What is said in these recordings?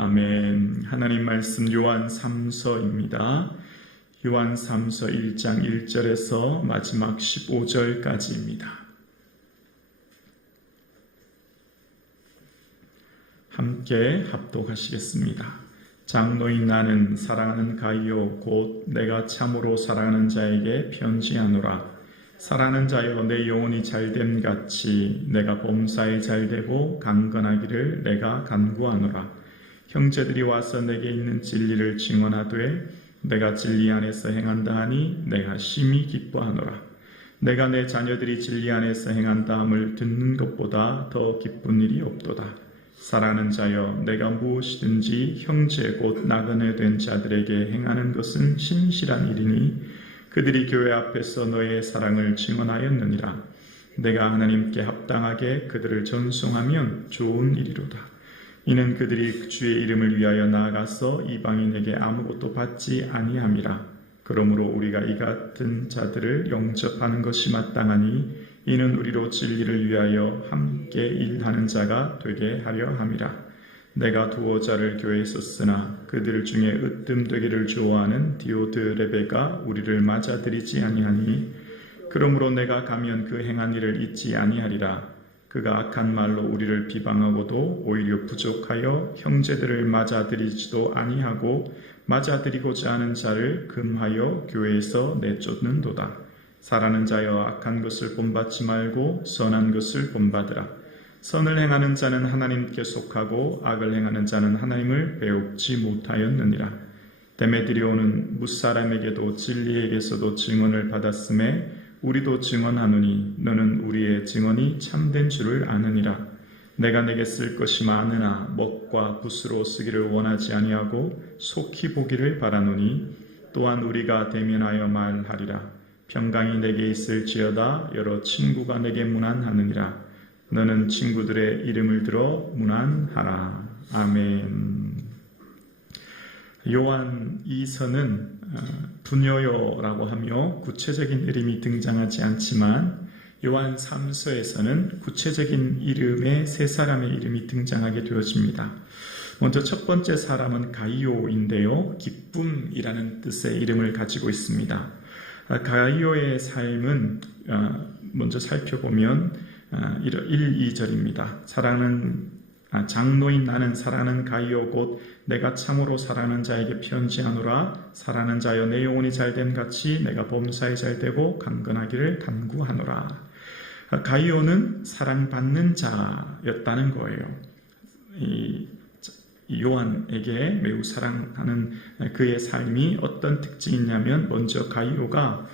아멘. 하나님 말씀 요한 3서입니다. 요한 3서 1장 1절에서 마지막 15절까지입니다. 함께 합독하시겠습니다. 장로인 나는 사랑하는 가이오 곧 내가 참으로 사랑하는 자에게 편지하노라. 사랑하는 자여 내 영혼이 잘됨 같이 내가 범사에 잘되고 강건하기를 내가 간구하노라. 형제들이 와서 내게 있는 진리를 증언하되 내가 진리 안에서 행한다 하니 내가 심히 기뻐하노라. 내가 내 자녀들이 진리 안에서 행한다 함을 듣는 것보다 더 기쁜 일이 없도다. 사랑하는 자여 내가 무엇이든지 형제 곧 나그네 된 자들에게 행하는 것은 신실한 일이니 그들이 교회 앞에서 너의 사랑을 증언하였느니라. 내가 하나님께 합당하게 그들을 전송하면 좋은 일이로다. 이는 그들이 주의 이름을 위하여 나아가서 이방인에게 아무것도 받지 아니함이라. 그러므로 우리가 이 같은 자들을 영접하는 것이 마땅하니 이는 우리로 진리를 위하여 함께 일하는 자가 되게 하려 함이라. 내가 두어 자를 교회에 썼으나 그들 중에 으뜸되기를 좋아하는 디오드레베가 우리를 맞아들이지 아니하니 그러므로 내가 가면 그 행한 일을 잊지 아니하리라. 그가 악한 말로 우리를 비방하고도 오히려 부족하여 형제들을 맞아들이지도 아니하고 맞아들이고자 하는 자를 금하여 교회에서 내쫓는도다. 사랑하는 자여 악한 것을 본받지 말고 선한 것을 본받으라. 선을 행하는 자는 하나님께 속하고 악을 행하는 자는 하나님을 배웁지 못하였느니라. 데메드리오는 무사람에게도 진리에게서도 증언을 받았음에 우리도 증언하노니 너는 우리의 증언이 참된 줄을 아느니라. 내가 내게 쓸 것이 많으나 먹과 붓으로 쓰기를 원하지 아니하고 속히 보기를 바라노니 또한 우리가 대면하여 말하리라. 평강이 내게 있을지어다. 여러 친구가 내게 문안하느니라. 너는 친구들의 이름을 들어 문안하라. 아멘. 요한 2서는 부녀요라고 하며 구체적인 이름이 등장하지 않지만 요한 3서에서는 구체적인 이름의 세 사람의 이름이 등장하게 되어집니다. 먼저 첫 번째 사람은 가이오인데요. 기쁨이라는 뜻의 이름을 가지고 있습니다. 가이오의 삶은 먼저 살펴보면 1, 2절입니다. 장로인 나는 사랑하는 가이오 곧 내가 참으로 사랑하는 자에게 편지하노라. 사랑하는 자여 내 영혼이 잘됨 같이 내가 범사에 잘되고 강건하기를 간구하노라. 가이오는 사랑받는 자였다는 거예요. 이 요한에게 매우 사랑하는 그의 삶이 어떤 특징이 있냐면 먼저 가이오가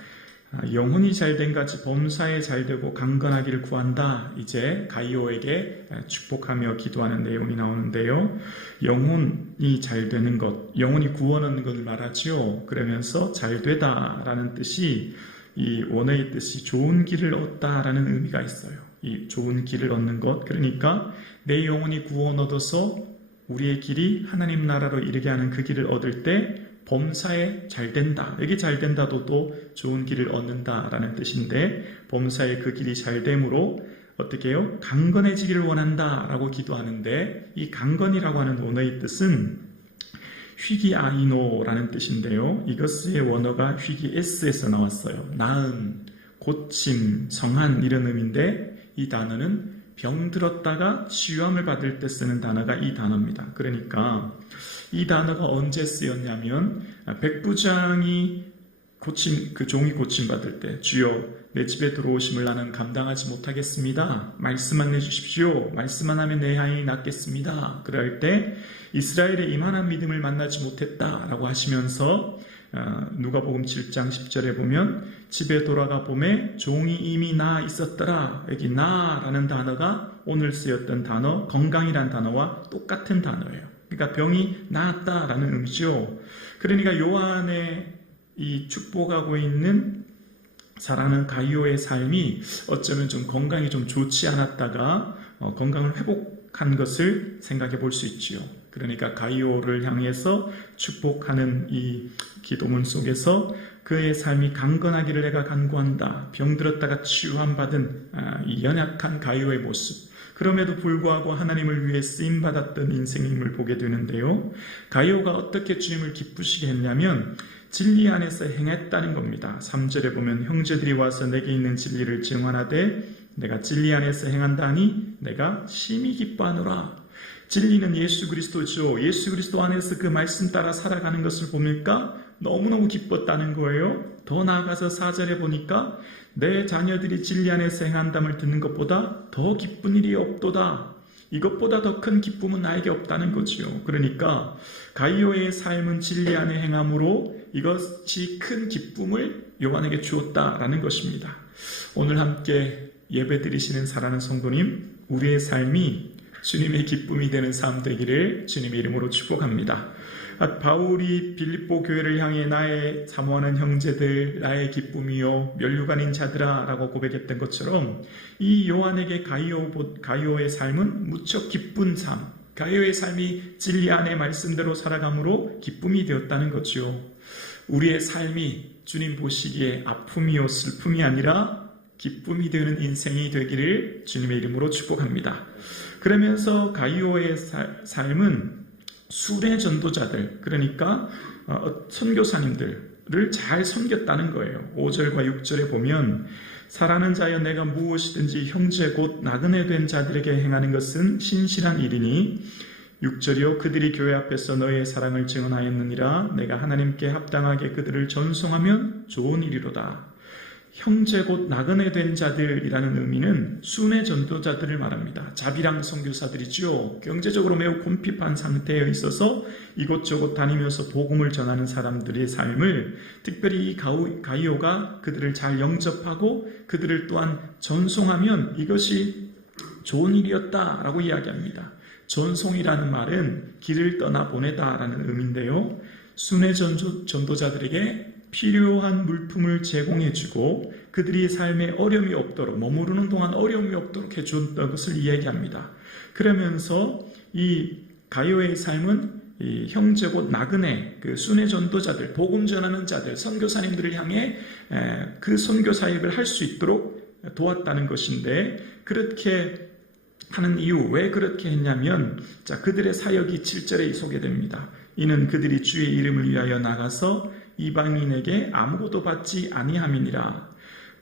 영혼이 잘된 같이 범사에 잘되고 강건하기를 구한다. 이제 가이오에게 축복하며 기도하는 내용이 나오는데요. 영혼이 잘되는 것, 영혼이 구원하는 것을 말하지요. 그러면서 잘되다라는 뜻이 이 원어의 뜻이 좋은 길을 얻다라는 의미가 있어요. 이 좋은 길을 얻는 것, 그러니까 내 영혼이 구원 얻어서 우리의 길이 하나님 나라로 이르게 하는 그 길을 얻을 때 범사에 잘된다. 여기 잘된다도 또 좋은 길을 얻는다라는 뜻인데 범사에 그 길이 잘됨으로 어떻게 해요? 강건해지기를 원한다라고 기도하는데 이 강건이라고 하는 원어의 뜻은 휘기아이노라는 뜻인데요. 이것의 원어가 휘기에스에서 나왔어요. 나음, 고침, 성한 이런 의미인데 이 단어는 병들었다가 치유함을 받을 때 쓰는 단어가 이 단어입니다. 그러니까 이 단어가 언제 쓰였냐면 백부장이 그 종이 고침받을 때 주여 내 집에 들어오심을 나는 감당하지 못하겠습니다. 말씀만 내주십시오. 말씀만 하면 내 향이 낫겠습니다. 그럴 때 이스라엘의 이만한 믿음을 만나지 못했다라고 하시면서 누가복음 7장 10절에 보면 집에 돌아가 보매 종이 이미 나아 있었더라. 여기 나라는 단어가 오늘 쓰였던 단어 건강이란 단어와 똑같은 단어예요. 그러니까 병이 나았다라는 의미죠. 그러니까 요한의 이 축복하고 있는 사랑하는 가이오의 삶이 어쩌면 좀 건강이 좀 좋지 않았다가 건강을 회복한 것을 생각해 볼 수 있지요. 그러니까 가이오를 향해서 축복하는 이 기도문 속에서 그의 삶이 강건하기를 내가 간구한다. 병들었다가 치유함 받은 이 연약한 가이오의 모습, 그럼에도 불구하고 하나님을 위해 쓰임받았던 인생임을 보게 되는데요. 가이오가 어떻게 주님을 기쁘시게 했냐면 진리 안에서 행했다는 겁니다. 3절에 보면 형제들이 와서 내게 있는 진리를 증언하되 내가 진리 안에서 행한다니 내가 심히 기뻐하노라. 진리는 예수 그리스도죠. 예수 그리스도 안에서 그 말씀 따라 살아가는 것을 보니까 너무너무 기뻤다는 거예요. 더 나아가서 4절에 보니까 내 자녀들이 진리 안에서 행한담을 듣는 것보다 더 기쁜 일이 없도다. 이것보다 더 큰 기쁨은 나에게 없다는 거지요. 그러니까 가이오의 삶은 진리 안에 행함으로 이것이 큰 기쁨을 요한에게 주었다라는 것입니다. 오늘 함께 예배 드리시는 사랑하는 성도님, 우리의 삶이 주님의 기쁨이 되는 삶 되기를 주님의 이름으로 축복합니다. 바울이 빌립보 교회를 향해 나의 사모하는 형제들, 나의 기쁨이요 면류관인 자들아 라고 고백했던 것처럼 이 요한에게 가이오의 삶은 무척 기쁜 삶, 가이오의 삶이 진리 안의 말씀대로 살아감으로 기쁨이 되었다는 거죠. 우리의 삶이 주님 보시기에 아픔이요 슬픔이 아니라 기쁨이 되는 인생이 되기를 주님의 이름으로 축복합니다. 그러면서 가이오의 삶은 순회 전도자들, 그러니까 선교사님들을 잘 섬겼다는 거예요. 5절과 6절에 보면 사랑하는 자여 내가 무엇이든지 형제 곧 나그네 된 자들에게 행하는 것은 신실한 일이니 6절이요 그들이 교회 앞에서 너의 사랑을 증언하였느니라. 내가 하나님께 합당하게 그들을 전송하면 좋은 일이로다. 형제 곧 나그네 된 자들이라는 의미는 순회 전도자들을 말합니다. 자비랑 선교사들이죠. 경제적으로 매우 곤핍한 상태에 있어서 이곳저곳 다니면서 복음을 전하는 사람들의 삶을 특별히 이 가이오가 그들을 잘 영접하고 그들을 또한 전송하면 이것이 좋은 일이었다라고 이야기합니다. 전송이라는 말은 길을 떠나 보내다라는 의미인데요. 순회 전도자들에게 필요한 물품을 제공해주고 그들이 삶에 어려움이 없도록 머무르는 동안 어려움이 없도록 해줬던 것을 이야기합니다. 그러면서 이 가이오의 삶은 이 형제 곧 나그네 그 순회 전도자들, 복음 전하는 자들, 선교사님들을 향해 그 선교 사역을 할 수 있도록 도왔다는 것인데 그렇게 하는 이유, 왜 그렇게 했냐면 그들의 사역이 7절에 소개됩니다. 이는 그들이 주의 이름을 위하여 나가서 이방인에게 아무것도 받지 아니함이니라.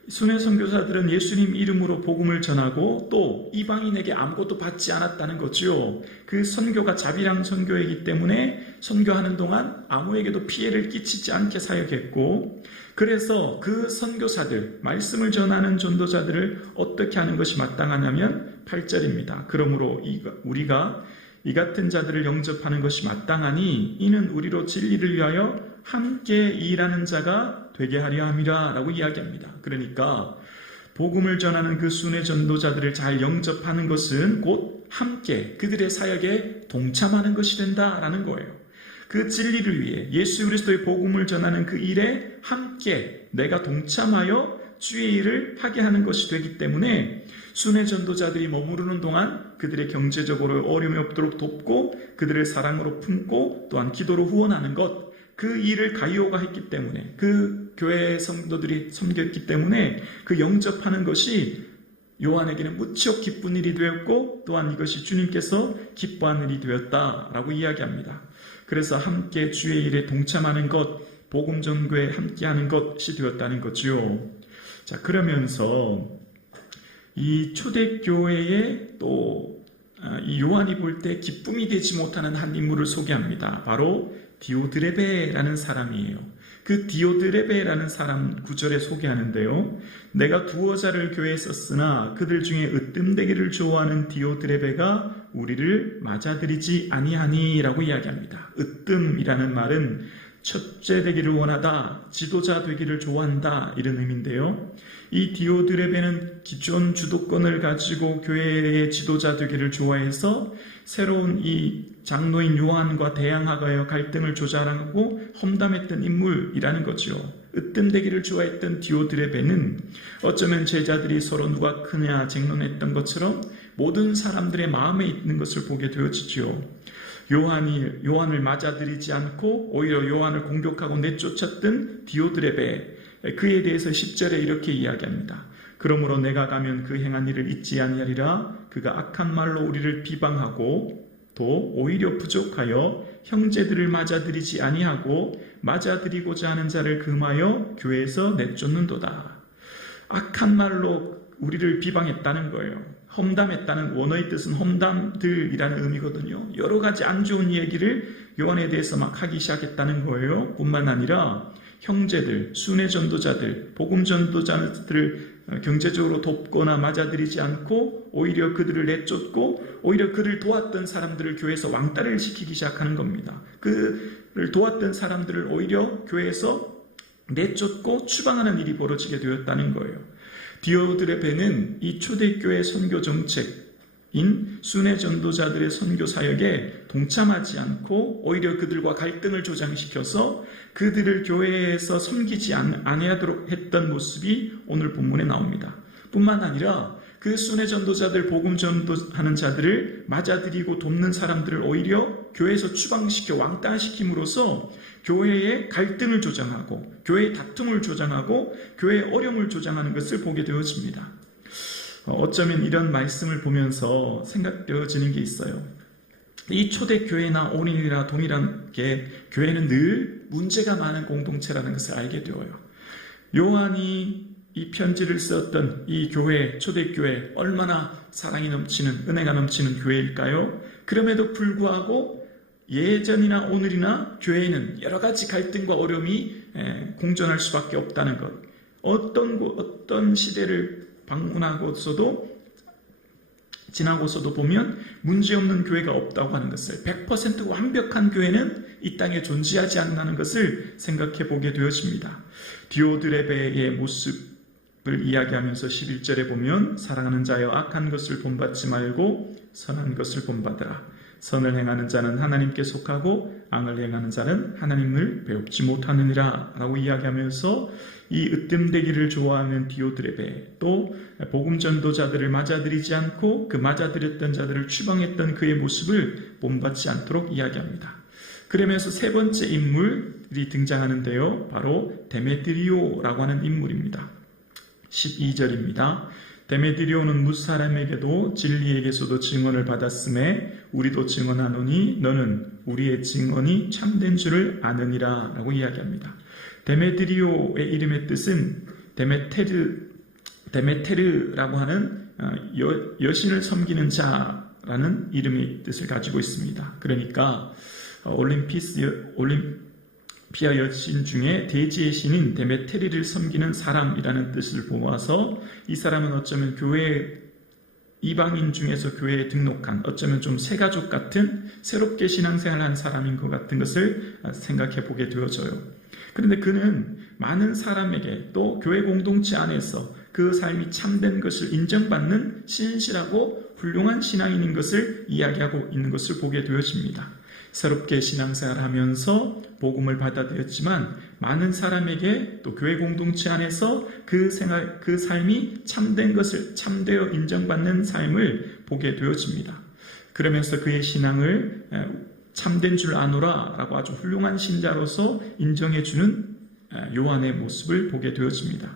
순회 선교사들은 예수님 이름으로 복음을 전하고 또 이방인에게 아무것도 받지 않았다는 거죠. 그 선교가 자비랑 선교이기 때문에 선교하는 동안 아무에게도 피해를 끼치지 않게 사역했고, 그래서 그 선교사들, 말씀을 전하는 전도자들을 어떻게 하는 것이 마땅하냐면 8절입니다. 그러므로 우리가 이 같은 자들을 영접하는 것이 마땅하니 이는 우리로 진리를 위하여 함께 일하는 자가 되게 하려 함이라 라고 이야기합니다. 그러니까 복음을 전하는 그 순회 전도자들을 잘 영접하는 것은 곧 함께 그들의 사역에 동참하는 것이 된다라는 거예요. 그 진리를 위해 예수 그리스도의 복음을 전하는 그 일에 함께 내가 동참하여 주의 일을 하게 하는 것이 되기 때문에 순회 전도자들이 머무르는 동안 그들의 경제적으로 어려움이 없도록 돕고 그들의 사랑으로 품고 또한 기도로 후원하는 것, 그 일을 가이오가 했기 때문에 그 교회 성도들이 섬겼기 때문에 그 영접하는 것이 요한에게는 무척 기쁜 일이 되었고 또한 이것이 주님께서 기뻐하는 일이 되었다라고 이야기합니다. 그래서 함께 주의 일에 동참하는 것, 복음 전도에 함께하는 것이 되었다는 거지요. 자, 그러면서 이 초대교회에 또 이 요한이 볼 때 기쁨이 되지 못하는 한 인물을 소개합니다. 바로 디오드레베라는 사람이에요. 그 디오드레베라는 사람 9절에 소개하는데요. 내가 두어 자를 교회에 썼으나 그들 중에 으뜸되기를 좋아하는 디오드레베가 우리를 맞아들이지 아니하니 라고 이야기합니다. 으뜸이라는 말은 첫째 되기를 원하다, 지도자 되기를 좋아한다 이런 의미인데요. 이 디오드레베는 기존 주도권을 가지고 교회의 지도자 되기를 좋아해서 새로운 이 장로인 요한과 대항하여 갈등을 조장하고 험담했던 인물이라는 거죠. 으뜸되기를 좋아했던 디오드레베는 어쩌면 제자들이 서로 누가 크냐 쟁론했던 것처럼 모든 사람들의 마음에 있는 것을 보게 되어지죠. 요한을 맞아들이지 않고 오히려 요한을 공격하고 내쫓았던 디오드레베, 그에 대해서 10절에 이렇게 이야기합니다. 그러므로 내가 가면 그 행한 일을 잊지 아니하리라. 그가 악한 말로 우리를 비방하고 또 오히려 부족하여 형제들을 맞아들이지 아니하고 맞아들이고자 하는 자를 금하여 교회에서 내쫓는도다. 악한 말로 우리를 비방했다는 거예요. 험담했다는 원어의 뜻은 험담들이라는 의미거든요. 여러 가지 안 좋은 얘기를 요한에 대해서 막 하기 시작했다는 거예요. 뿐만 아니라 형제들, 순회 전도자들, 복음 전도자들을 경제적으로 돕거나 맞아들이지 않고 오히려 그들을 내쫓고 오히려 그를 도왔던 사람들을 교회에서 왕따를 시키기 시작하는 겁니다. 그를 도왔던 사람들을 오히려 교회에서 내쫓고 추방하는 일이 벌어지게 되었다는 거예요. 디오드레베는 이 초대교회 선교 정책인 순회 전도자들의 선교 사역에 동참하지 않고 오히려 그들과 갈등을 조장시켜서 그들을 교회에서 섬기지 아니하도록 했던 모습이 오늘 본문에 나옵니다. 뿐만 아니라 그 순회 전도자들, 복음 전도하는 자들을 맞아들이고 돕는 사람들을 오히려 교회에서 추방시켜 왕따시킴으로써 교회의 갈등을 조장하고 교회의 다툼을 조장하고 교회의 어려움을 조장하는 것을 보게 되어집니다. 어쩌면 이런 말씀을 보면서 생각되어지는 게 있어요. 이 초대교회나 오늘이나 동일하게 교회는 늘 문제가 많은 공동체라는 것을 알게 되어요. 요한이 이 편지를 썼던 이 교회, 초대교회 얼마나 사랑이 넘치는, 은혜가 넘치는 교회일까요? 그럼에도 불구하고 예전이나 오늘이나 교회에는 여러 가지 갈등과 어려움이 공존할 수밖에 없다는 것. 어떤 시대를 지나고서도 보면 문제없는 교회가 없다고 하는 것을, 100% 완벽한 교회는 이 땅에 존재하지 않는다는 것을 생각해 보게 되어집니다. 디오드레베의 모습을 이야기하면서 11절에 보면 사랑하는 자여 악한 것을 본받지 말고 선한 것을 본받으라. 선을 행하는 자는 하나님께 속하고 악을 행하는 자는 하나님을 배웁지 못하느니라 라고 이야기하면서 이 으뜸되기를 좋아하는 디오드레베, 또 복음 전도자들을 맞아들이지 않고 그 맞아들였던 자들을 추방했던 그의 모습을 본받지 않도록 이야기합니다. 그러면서 세 번째 인물이 등장하는데요, 바로 데메드리오라고 하는 인물입니다. 12절입니다. 데메드리오는 무사람에게도 진리에게서도 증언을 받았음에 우리도 증언하노니 너는 우리의 증언이 참된 줄을 아느니라 라고 이야기합니다. 데메드리오의 이름의 뜻은 데메테르라고 하는 여신을 섬기는 자라는 이름의 뜻을 가지고 있습니다. 그러니까 올림피아 여신 중에 대지의 신인 데메테리를 섬기는 사람이라는 뜻을 모아서 이 사람은 어쩌면 교회 이방인 중에서 교회에 등록한, 어쩌면 좀 새가족 같은 새롭게 신앙생활한 사람인 것 같은 것을 생각해 보게 되어져요. 그런데 그는 많은 사람에게 또 교회 공동체 안에서 그 삶이 참된 것을 인정받는 신실하고 훌륭한 신앙인인 것을 이야기하고 있는 것을 보게 되어집니다. 새롭게 신앙생활을 하면서 복음을 받아들였지만 많은 사람에게 또 교회 공동체 안에서 그 삶이 참된 것을 참되어 인정받는 삶을 보게 되어집니다. 그러면서 그의 신앙을 참된 줄 아노라 라고 아주 훌륭한 신자로서 인정해주는 요한의 모습을 보게 되어집니다.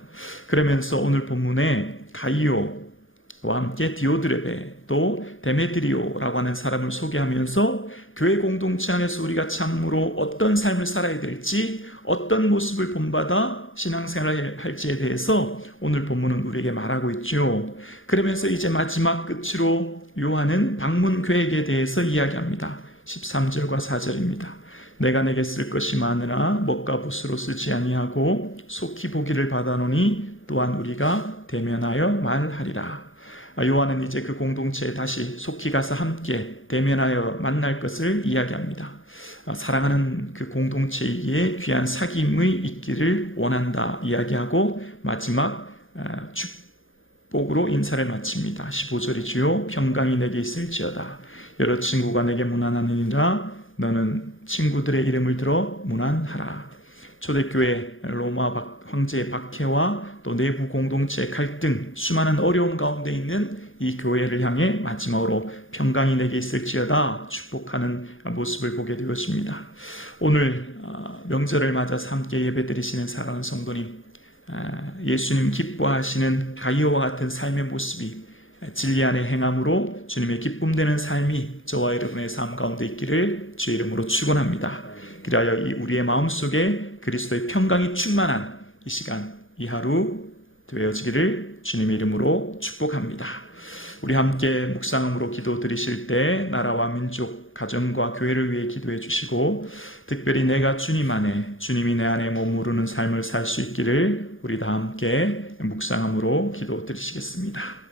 그러면서 오늘 본문에 가이오와 함께 디오드레베 또 데메드리오라고 하는 사람을 소개하면서 교회 공동체 안에서 우리가 참으로 어떤 삶을 살아야 될지, 어떤 모습을 본받아 신앙생활을 할지에 대해서 오늘 본문은 우리에게 말하고 있죠. 그러면서 이제 마지막 끝으로 요한은 방문교회에 대해서 이야기합니다. 13절과 4절입니다. 내가 내게 쓸 것이 많으나 먹과 붓으로 쓰지 아니하고 속히 보기를 받아노니 또한 우리가 대면하여 말하리라. 요한은 이제 그 공동체에 다시 속히 가서 함께 대면하여 만날 것을 이야기합니다. 사랑하는 그 공동체이기에 귀한 사귐의 있기를 원한다 이야기하고 마지막 축복으로 인사를 마칩니다. 15절이지요. 평강이 내게 있을지어다. 여러 친구가 내게 문안하느니라. 너는 친구들의 이름을 들어 문안하라. 초대교회 로마 황제의 박해와 또 내부 공동체의 갈등, 수많은 어려움 가운데 있는 이 교회를 향해 마지막으로 평강이 내게 있을지어다 축복하는 모습을 보게 되었습니다. 오늘 명절을 맞아서 함께 예배드리시는 사랑하는 성도님, 예수님 기뻐하시는 가이오와 같은 삶의 모습이 진리 안에 행함으로 주님의 기쁨되는 삶이 저와 여러분의 삶 가운데 있기를 주의 이름으로 축원합니다. 그리하여 이 우리의 마음속에 그리스도의 평강이 충만한 이 시간, 이 하루 되어지기를 주님의 이름으로 축복합니다. 우리 함께 묵상함으로 기도 드리실 때 나라와 민족, 가정과 교회를 위해 기도해 주시고 특별히 내가 주님 안에, 주님이 내 안에 머무르는 삶을 살 수 있기를 우리 다 함께 묵상함으로 기도 드리시겠습니다.